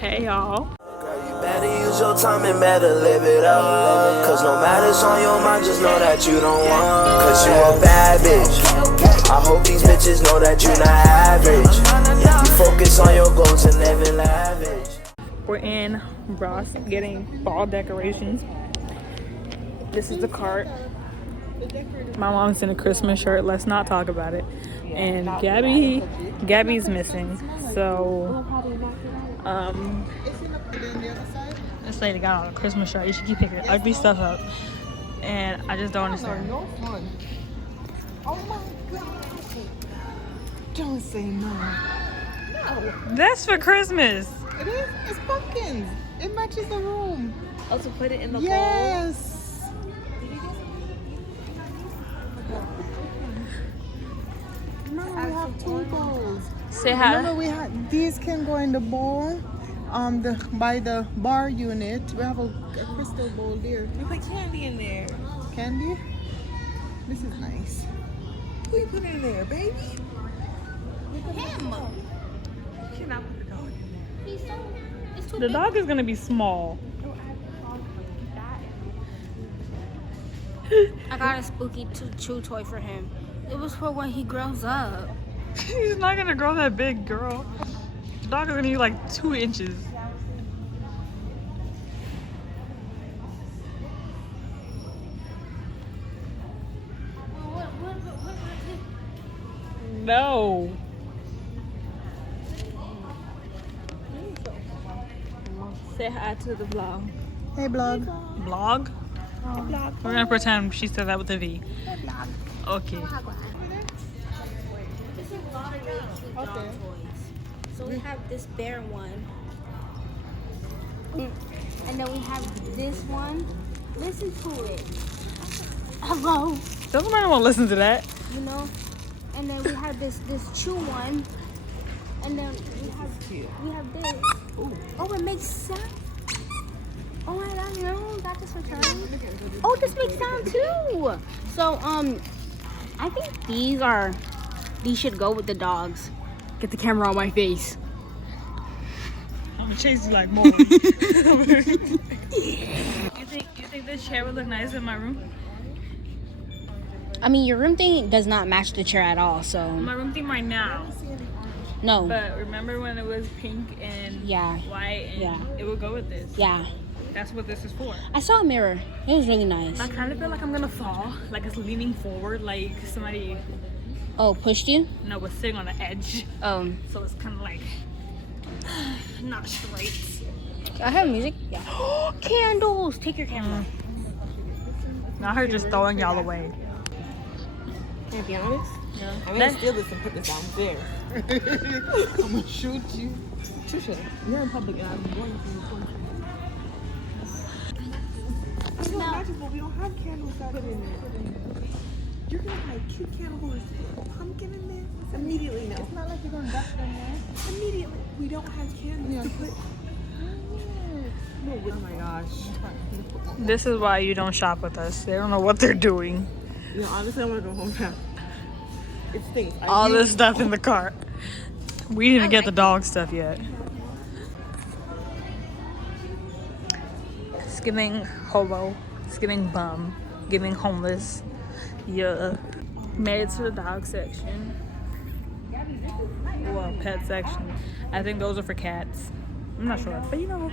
Hey y'all. You better use your time and better live it up. Cause no matter's on your mind, just know that you don't want. Cause you a bad bitch. I hope these bitches know that you not average. You focus on your goals and living lavish. We're in Ross getting fall decorations. This is the cart. My mom's in a Christmas shirt. Let's not talk about it. And Gabby's missing. So this lady got on a Christmas shirt. You should keep picking ugly stuff up. And I just don't understand. No fun. Oh my god. Don't say no. No. That's for Christmas. It is? It's pumpkins. It matches the room. Oh, to put it in the bowl? Yes. Remember we have two bowls. Say hi. Remember we had these can go in the bowl. By the bar unit. We have a crystal bowl there. We put candy in there. Candy? This is nice. Who you put in there, baby? Him. You cannot put the dog in there. It's too The big. dog is gonna be small. I got a spooky chew toy for him. It was for when he grows up. He's not gonna grow that big, girl. The dog is gonna be like 2 inches. No. Say hi to the vlog. Hey, blog. Vlog? We're gonna pretend she said that with a V. Okay. There's a lot of really cute dog toys. So we have this bear one. And then we have this one. Listen to it. Hello. Doesn't matter want to listen to that. You know? And then we have this chew one. And then we have this. Oh, it makes sound. Oh my god, no, that just returned. Oh, this makes sound too. So, I think these should go with the dogs. Get the camera on my face. I'm gonna chase you like more. You think this chair would look nice in my room? I mean, your room thing does not match the chair at all, so My room theme right now. no. But remember when it was pink and Yeah. white and Yeah. it would go with this. Yeah. That's what this is for. I saw a mirror. It was really nice. I kind of feel like I'm gonna fall. Like it's leaning forward, like somebody Oh, pushed you? was sitting on the edge. Oh. So it's kind of like not straight. I have music? Yeah. Candles! Take your camera. Not her just throwing y'all away. Can I be honest? Yeah. I'm gonna steal this and put this down there. I'm gonna shoot you. Trisha, you're in public and I'm going to record you. It's not magical. We don't have candles that put in there. You're gonna have cute candles. Pumpkin in there? Immediately, no. It's not like you're gonna dust in there. Immediately. We don't have candles to put. Oh my gosh. This is why you don't shop with us. They don't know what they're doing. You know, honestly, I want to go home now. It stinks. All this stuff in the cart. We didn't even get the dog stuff yet. It's giving hobo. It's giving bum. Giving homeless. Yeah. Made it to the dog section. Well, pet section. I think those are for cats. I'm not sure. But you know,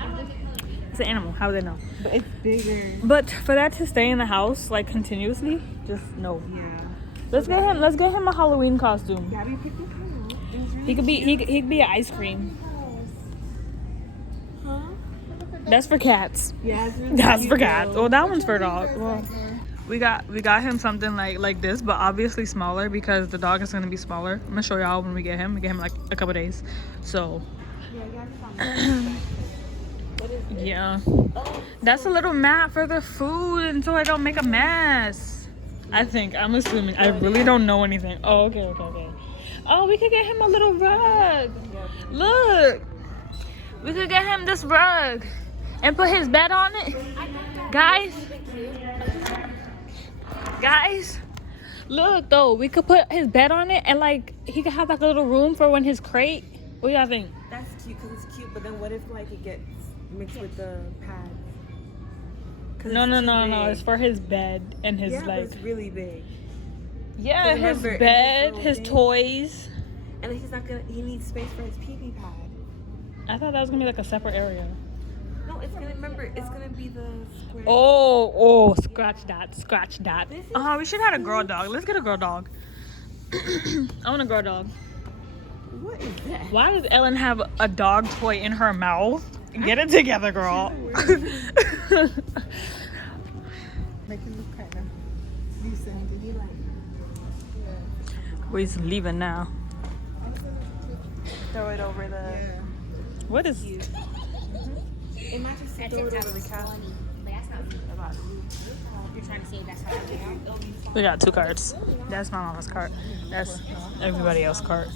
it's an animal. How would they know? But it's bigger. But for that to stay in the house like continuously, just no. Yeah. Let's get him a Halloween costume. Gabby picked this one out. It was really He could be an ice cream. Huh? That's for cats. Yeah, it's really That's cute, for cats. though. Well, that one's for a dog. Well, we got him something like this, but obviously smaller because the dog is gonna be smaller. I'm gonna show y'all when we get him. We get him like a couple days. So yeah, that's a little mat for the food until I don't make a mess. I'm assuming. I really don't know anything. Oh, okay. Oh, we could get him a little rug. Look, we could get him this rug and put his bed on it. Guys, look though, we could put his bed on it and like he could have like a little room for when his crate. What do y'all think? That's cute because it's cute but then what if like it gets mixed with the pad? No. It's for his bed and his Yeah, but like. it's really big. Yeah, So his remember, in bed, this his little toys. And he's not gonna. He needs space for his pee-pee pad. I thought that was gonna be like a separate area. No, it's gonna. Remember, it's gonna be the square. Oh, scratch that. We should have a girl dog. Let's get a girl dog. I want a girl dog. What is that? Why does Ellen have a dog toy in her mouth? Get it together, girl. Make it look kind of decent. Did you like? We're leaving now. Throw it over the. What is? It might just That's throw it. it That's over the couch. funny. But that's not About you. you're trying to say that's how I feel. We got 2 carts. That's my mama's cart. That's everybody else's cart.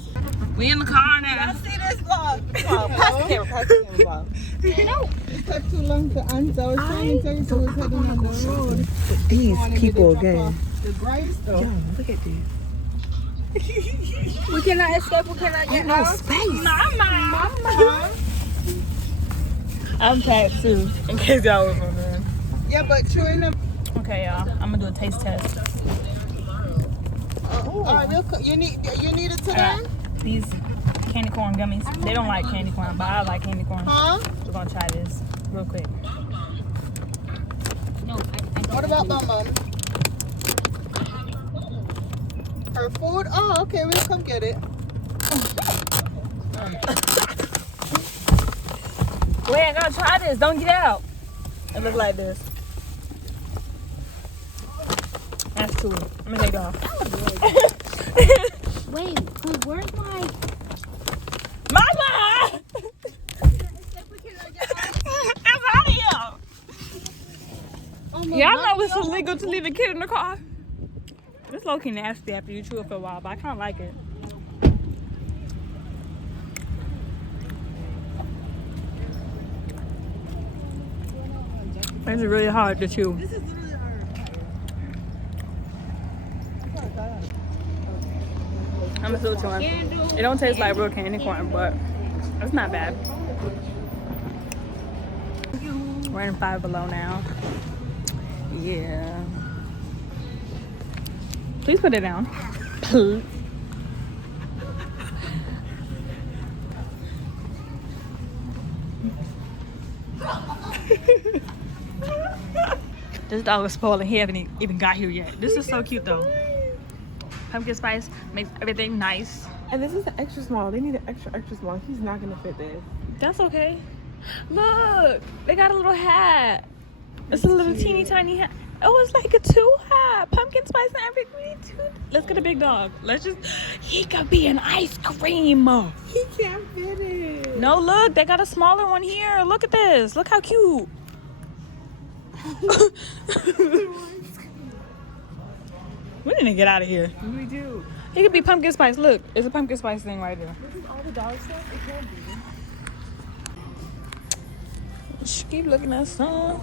We in the car now. See this vlog. Pass the camera It took too long to answer. I was trying to tell you so we're heading on the road. These people again. The bright stuff. Yo, look at this. We cannot escape. We cannot get No space. Mama. I'm packed too, in case y'all was wondering. Yeah, but chewing them. Okay, y'all. I'm gonna do a taste test. All right, you need it today? I got these candy corn gummies. They don't like candy corn, but I like candy corn. Huh? We're gonna try this real quick. No, I What about my mom? Her food? Oh, okay, we'll come get it. Wait, I gotta try this. Don't get out. It looks like this. That's 2. I'm gonna take it off. Wait, cause where's my? Mama! It's out of here. Y'all know it's illegal to leave a kid in the car. It's low-key nasty after you chew it for a while, but I kind of like it. It's really hard to chew. I'm still chewing. It don't taste like real candy corn, but it's not bad. We're in Five Below now. Yeah. Please put it down. Please. This dog is spoiled and he haven't even got here yet. This is so cute though. Pumpkin spice makes everything nice. And this is an extra small. They need an extra small. He's not gonna fit this. That's okay. Look, they got a little hat. It's a little teeny tiny hat. Oh, it's like a 2 hat. Pumpkin spice and everything. Let's get a big dog. He could be an ice cream. He can't fit it. No, look, they got a smaller one here. Look at this. Look how cute. We need to get out of here. We do. It could be pumpkin spice. Look, it's a pumpkin spice thing right there. This is all the dog stuff. It can be. Just keep looking at some.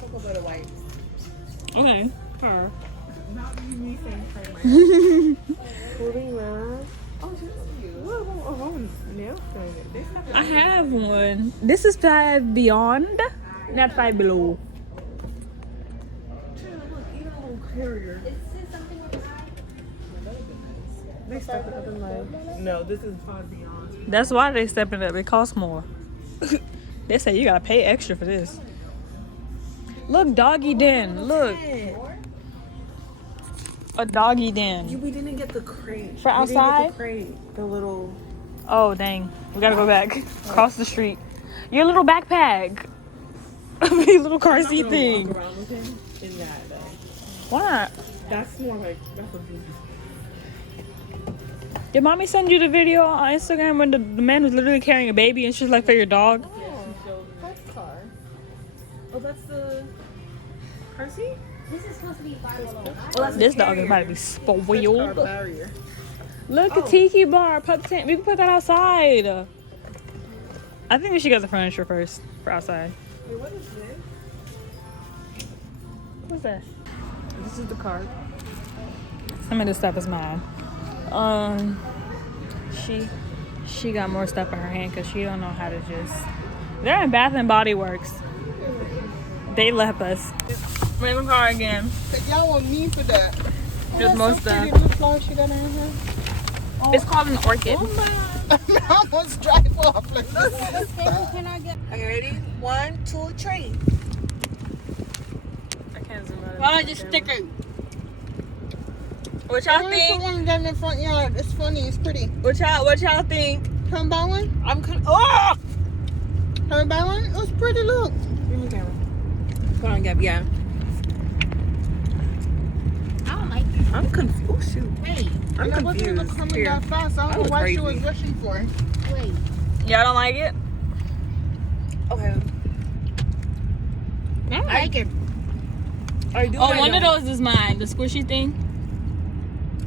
Couple bit of wipes. Okay, her. Not me saying Holding that. Oh, she's cute. Look, nail painted. They have I have one. This is Five Beyond, not Five Below. even a little carrier. They stuck it up in like. No, this is far beyond. That's why they stepping up. It costs more. They say you gotta pay extra for this. Look, doggy den. Look, a doggy den. We didn't get the crate. For We didn't outside? get the crate. The little. Oh dang, we gotta go back across the street. Your little backpack, your little car seat Walk thing. around with him in that though. Why not? That's more like that's a big. Did mommy send you the video on Instagram when the man was literally carrying a baby and she's like, for your dog? That's car. Oh, that's the car seat. This is supposed to be 5 below. This dog is about to be spoiled. Barrier. Look, a tiki bar, pup tent. We can put that outside. I think we should get the furniture first for outside. Wait, what is this? What's that? This is the card. Some of this stuff is mine. She got more stuff in her hand because she don't know how to just. They're in Bath and Body Works. They left us. We're in the car again. Y'all want me for that. There's more stuff. Little flower she got in her hand. It's called an orchid. I almost drive off like this. Can I get? Okay, ready? 1, 2, 3. I can't zoom out. Oh, the sticker. What I y'all want to think? put one down in the front yard. It's funny. It's pretty. What y'all think? Come buy one? I'm oh! Come buy one? It was pretty. Look. Give me the camera. Put on, Gab. Yeah. I don't like it. I'm confused. Oh, shoot. Wait, I'm And I wasn't even confused. coming Here. that fast. I That don't know was why she crazy. was rushing for. wait. Y'all don't like it? Okay. I don't like it. Are you doing Oh, one of those is mine. The squishy thing.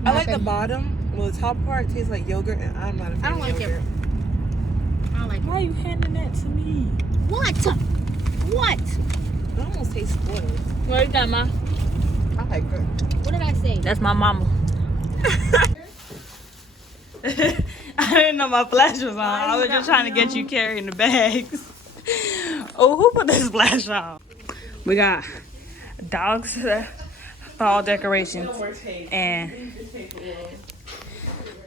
I like the bottom. Well, the top part tastes like yogurt, and I'm not a fan I don't of like it. yogurt. I don't like it. Why are you handing that to me? What? What? It almost tastes spoiled. What is that, ma? I like it. What did I say? That's my mama. I didn't know my flash was on. I was just trying to get you carrying the bags. Oh, who put this flash on? We got dogs, fall decorations, and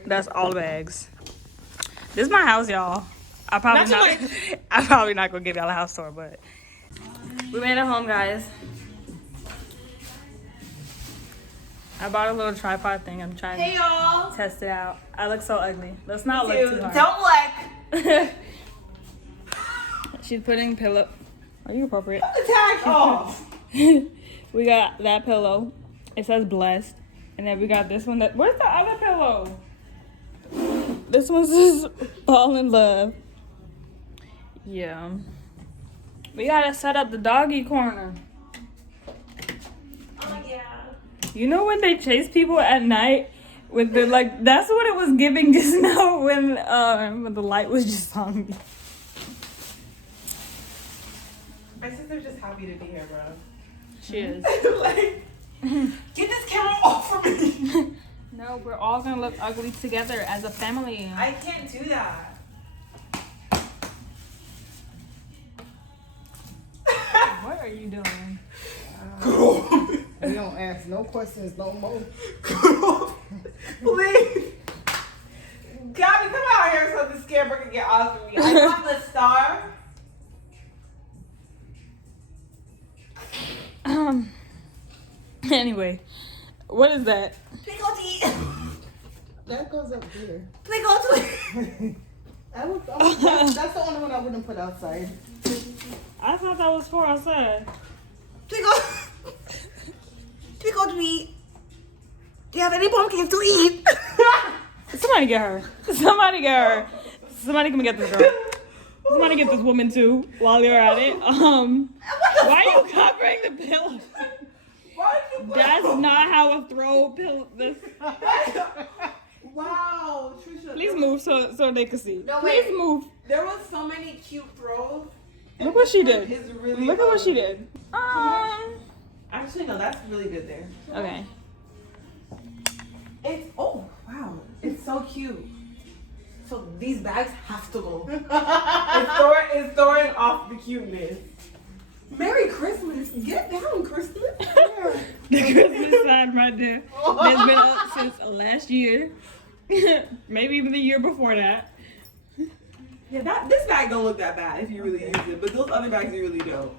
that's all the bags. This is my house, y'all. I'm probably not gonna give y'all a house tour, but we made it home, guys. I bought a little tripod thing. I'm trying to test it out. I look so ugly. Let's not look too hard. Don't look. She's putting pillow. Are you appropriate? The tag off. We got that pillow. It says blessed. And then we got this one. Where's the other pillow? This one says fall in love. Yeah. We gotta set up the doggy corner. Oh yeah. You know when they chase people at night with the like? That's what it was giving just now when the light was just on me. My sister's just happy to be here, bro. She is. Like, get this camera off from me. No, we're all gonna look ugly together as a family. I can't do that. What are you doing? We don't ask no questions no more. Please. Gabby, come out here so the scammer can get off of me. I got the star. Anyway, what is that? Pickle tea. That goes up there. Pickle tea. That's the only one I wouldn't put outside. I thought that was for outside. Pickle. Pickle tea. Do you have any pumpkins to eat? Somebody get her. Somebody get her. Somebody come get this girl. Somebody get this woman too while you're at it. Why are you covering the pillow? Why did you put That's not how a throw pillow. This. Wow, Trisha. Please move so they can see. No, Please wait. move. There was so many cute throws. Look what she did. It's really Look at what she did. Actually, no, that's really good there. Okay. It's it's so cute. So these bags have to go. It's throwing off the cuteness. Merry Christmas. Get down, Christmas. The Christmas sign right there. That's been up since last year. Maybe even the year before that. Yeah, this bag don't look that bad if you really use it, but those other bags are really dope.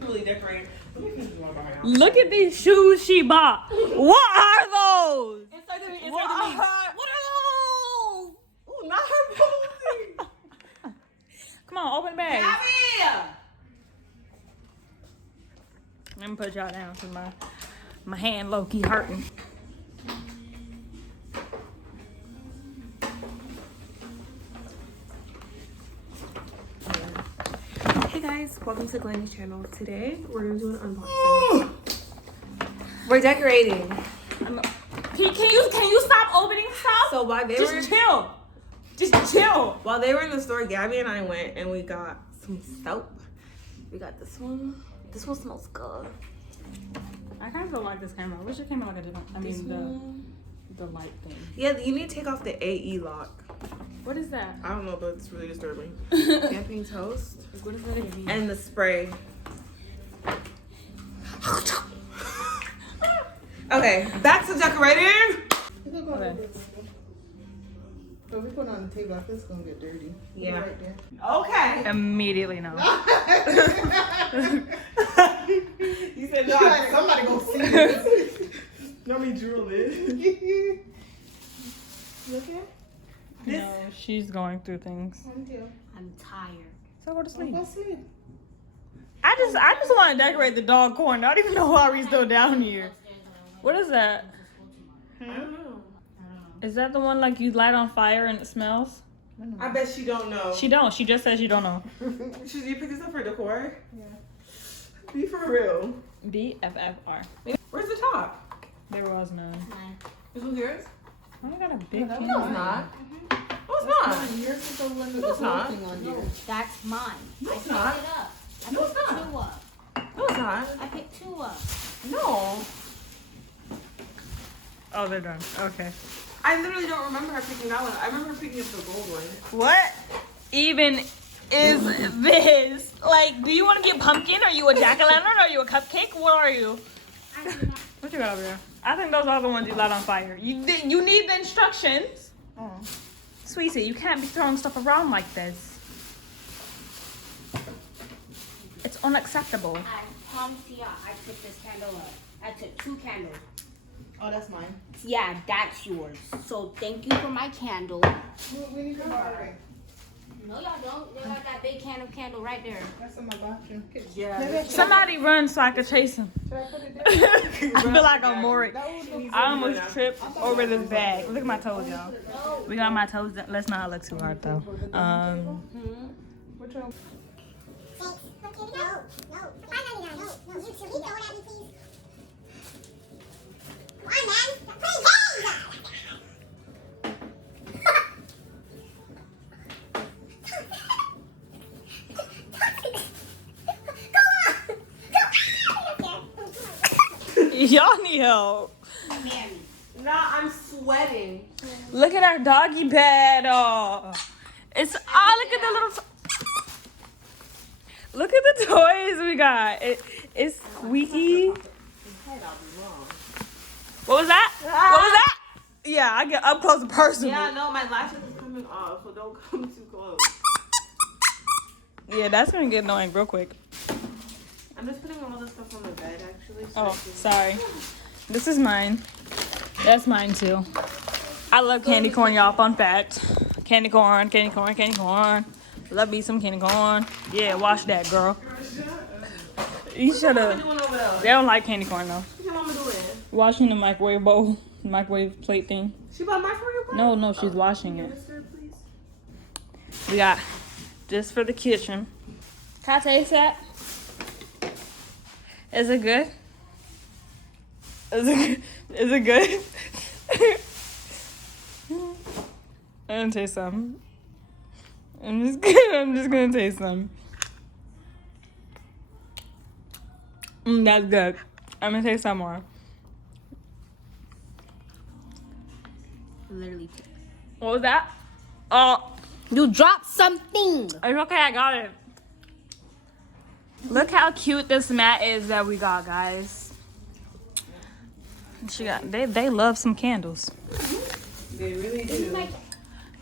Really decorating. Let me finish one by my house. Look at these shoes she bought. What are those? What are those? Ooh, not her posing. Come on, open the bag. Abby! Let me put y'all down because my hand low-key hurting. Hey guys, welcome to Glenny's channel. Today we're gonna do an unboxing. We're decorating. Can you stop opening stuff? So while they Just chill. Just chill. While they were in the store, Gabby and I went and we got some soap. We got this one. This one smells good. I kind of don't like this camera. I wish it came out like a different. I mean the light thing. Yeah, you need to take off the AE lock. What is that? I don't know, but it's really disturbing. Camping toast. What is that again? And the spray. Okay, back to decorating. Okay. But we put it on the table, I feel it's gonna get dirty. Yeah. Right there. Okay. Immediately no. You said no. Somebody gonna see this. Let me drool it. Okay. No, she's going through things. I'm tired. So go to sleep. Go sleep. I just want to decorate the dog corner. I don't even know why we're still down here. What is that? I don't know. Is that the one like you light on fire and it smells? I bet she don't know. She don't. She just says you don't know. Should you pick this up for decor? Yeah. Be for real. BFFR. Where's the top? There was none. This one's yours? Oh, I got a big No, one. it's not. No, it's not. Yours is the one with No, the it's not. whole thing on there. That's mine. No, I it's picked not. it up. I No, it's picked not. 2 up. No, it's not. I picked 2 up. No. Oh, they're done. Okay. I literally don't remember her picking that one. I remember her picking up the gold one. What even is this? Like, do you want to get pumpkin? Are you a jack-o'-lantern? Are you a cupcake? What are you? What you got over there? I think those are the ones you light on fire. You need the instructions. Oh. Sweetie, you can't be throwing stuff around like this. It's unacceptable. I promise you, I took this candle up. I took 2 candles. Oh, that's mine. Yeah, that's yours. So thank you for my candle. We need to borrow it. No, y'all don't. They got that big candle right there. That's in my bathroom. Yeah. Somebody run so I can chase him. Should I put it there? I feel like I'm Maury. That would look I almost tripped over this bag. Look at my toes, y'all. We got my toes. Let's not look too hard though. Which one? Y'all need help. Nah, I'm sweating. Look at our doggy bed. Oh, it's look at the little. Look at the toys we got. It's squeaky. What was that? What was that? Yeah, I get up close and personal. Yeah, no, my lashes is coming off, so don't come too close. Yeah, that's gonna get annoying real quick. I'm just putting all this stuff on the bed, actually. So Oh, sorry. This is mine. That's mine too. I love candy corn, y'all. Fun fact. Candy corn, candy corn, candy corn. Love me some candy corn. Yeah, wash that, girl. You should have. doing over there? They don't like candy corn though. What's your mama doing? Washing the microwave bowl, microwave plate thing. She bought my for you? No, she's washing it. Mister, please. We got this for the kitchen. Can I taste that? Is it good? Is it good? I'm gonna taste some. I'm just gonna taste some. That's good. I'm gonna taste some more. Literally. What was that? Oh, You dropped something. it's okay. I got it. Look how cute this mat is that we got, guys. She got. They love some candles. They really do.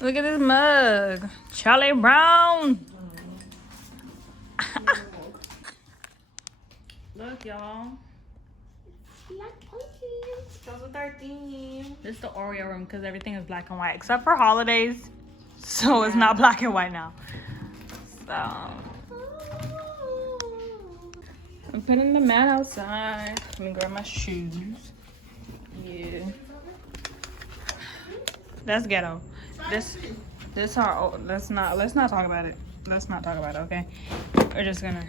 Look at this mug. Charlie Brown. Look, y'all. Those are 13. This is the Oreo room because everything is black and white except for holidays. So it's not black and white now. So I'm putting the mat outside. Let me grab my shoes. Yeah. That's ghetto. Let's not talk about it. Let's not talk about it, okay? We're just gonna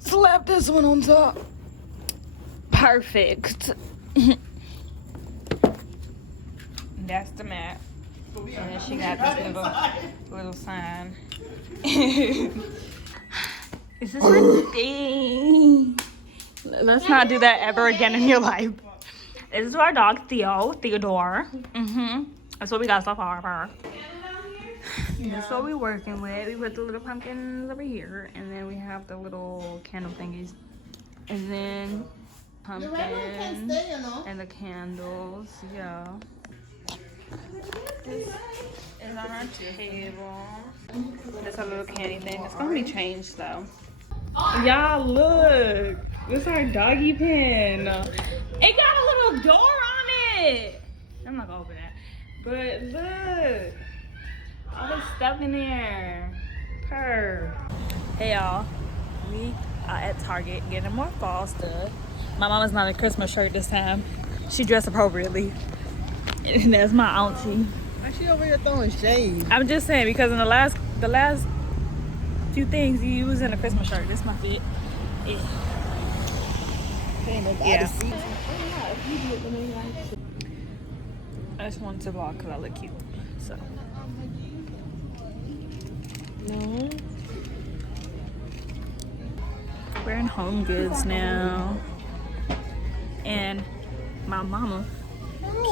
slap this one on top. Perfect. That's the mat. And then she got this little sign. Is this my thing? Let's not do that ever again in your life. This is our dog Theodore. That's what we got so far for her. That's what we're working with. We put the little pumpkins over here, and then we have the little candle thingies, and then pumpkin and the candles. Yeah. This is on our table. That's our little candy thing. It's gonna be changed though. Y'all look. This is our doggy pen. It got a little door on it. I'm not gonna open it. But look. All this stuff in there. Purr. Hey y'all. We are at Target getting more fall stuff. My mama's not a Christmas shirt this time. She dressed appropriately. And that's my auntie. Why she over here throwing shade? I'm just saying because in the last few things you was in a Christmas shirt. This my fit. Yeah. Yeah. I just wanted to vlog because I look cute. So. No. We're in Home Goods now. And my mama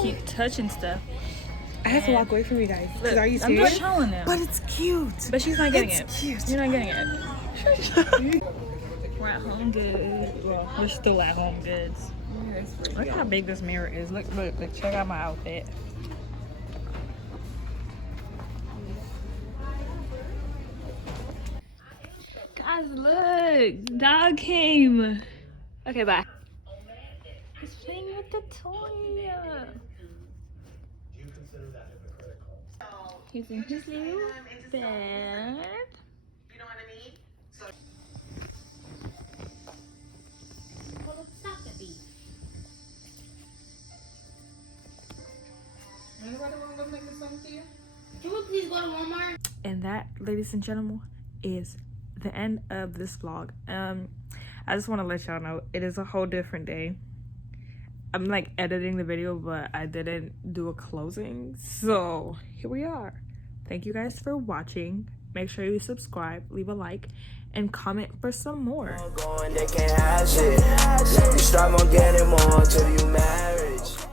keep touching stuff. I have to walk away from you guys. Look, Are you I'm serious? just showing them. But it's cute. But she's not getting it. It's cute. You're not getting it. We're at Home Goods. Well, we're still at Home Goods. Look how big this mirror is. Look, check out my outfit. Guys, look. Dog came. Okay, bye. He's playing with the toy. He's in his little bed. And that, ladies and gentlemen, is the end of this vlog. I just want to let y'all know it is a whole different day. I'm like editing the video, but I didn't do a closing, so here we are. Thank you guys for watching. Make sure you subscribe, leave a like, and comment for some more. Going, they can't have shit. You start on getting more till you marriage.